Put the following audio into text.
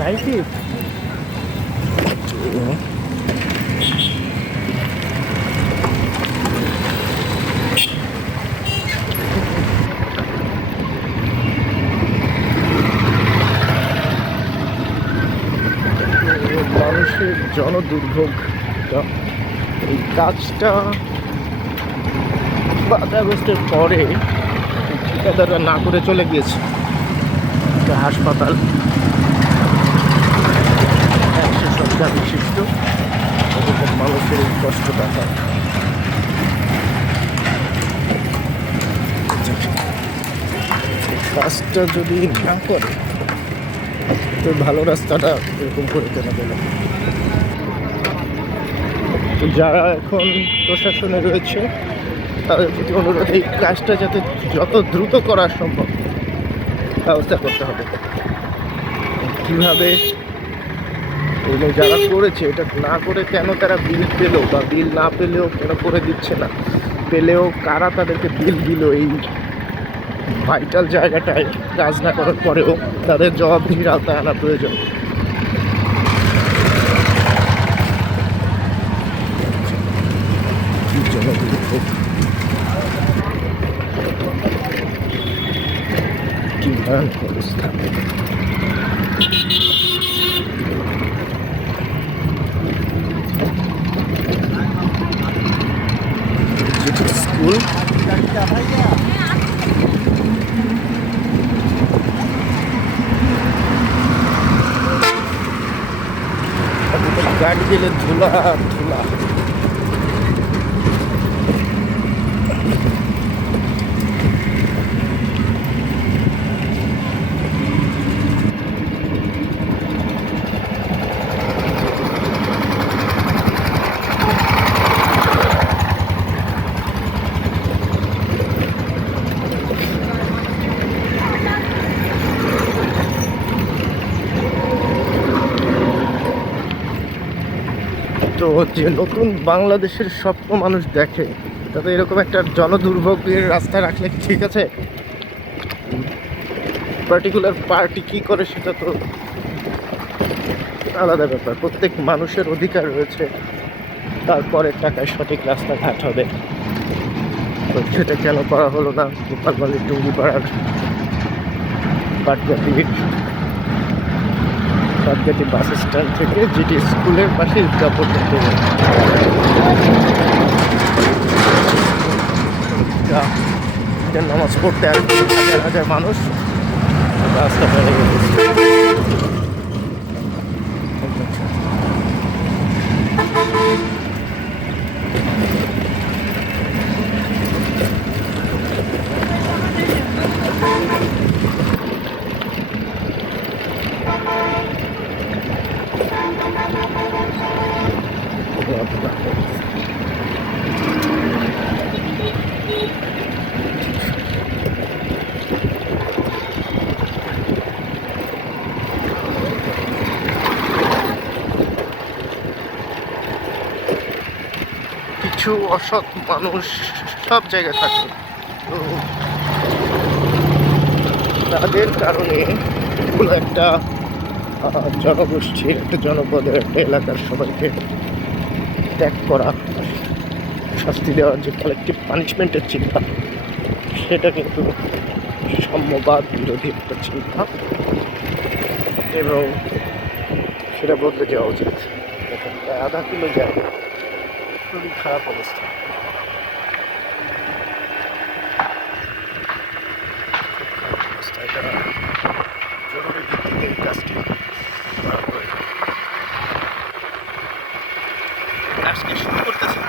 ভাই কি মানুষের জনদুর্ভোগ। এই কাজটা 5 আগস্টের পরে ঠিকাদাররা না করে চলে গিয়েছে। একটা হাসপাতাল 100 শয্যা বিশিষ্ট, এরকম মানুষের এই কষ্টটা হয়। কাজটা যদি না করে তো ভালো রাস্তাটা এরকম করে কেন বলে। যারা এখন প্রশাসনে রয়েছে তাদের প্রতি অনুরোধ, এই কাজটা যাতে যত দ্রুত করা সম্ভব ব্যবস্থা করতে হবে। কীভাবে এবং যারা করেছে এটা না করে কেন তারা বিল পেলো, বা বিল না পেলেও কেন করে দিচ্ছে না, পেলেও কারা তাদেরকে বিল দিল, এই ভাইটাল জায়গাটায় কাজ না করার পরেও তাদের জবাবদিহির আওতায় আনা প্রয়োজন। কি ভয়ানক অবস্থা। স্কুল গাড়ি গেলে ধুলা ধুলা। তো যে নতুন বাংলাদেশের স্বপ্ন মানুষ দেখে, তাতে এরকম একটা জনদুর্ভোগের রাস্তা রাখলে কি ঠিক আছে? পার্টিকুলার পার্টি কী করে সেটা তো আলাদা ব্যাপার। প্রত্যেক মানুষের অধিকার রয়েছে তারপরের টাকায় সঠিক রাস্তাঘাট হবে। তো সেটা কেন করা হলো না? গোপালগঞ্জের টুঙ্গিপাড়ার পাটগাটি বাস স্ট্যান্ড থেকে জিটি স্কুলের পাশে ঈদগাহ পর্যন্ত নামাজ পড়তে আর হাজার হাজার মানুষ রাস্তা পেরে গেছে। কিছু অসৎ মানুষ সব জায়গায় থাকে, তো তাদের কারণে এগুলো একটা জনগোষ্ঠীর, একটা জনপদের, একটা এলাকার সবাইকে ত্যাগ করা, শাস্তি দেওয়ার যে কালেকটিভ পানিশমেন্টের চিন্তা, সেটা কিন্তু সাম্যবাদ বিরোধী একটা চিন্তা, এবং সেটা বদলে যাওয়া উচিত। প্রায় আধা কিলো জায়গা, খুবই খারাপ অবস্থা। এটা জরুরি ভিত্তিতে এই কাজটি করা প্রয়োজন। আজকে শুরু করতেছে।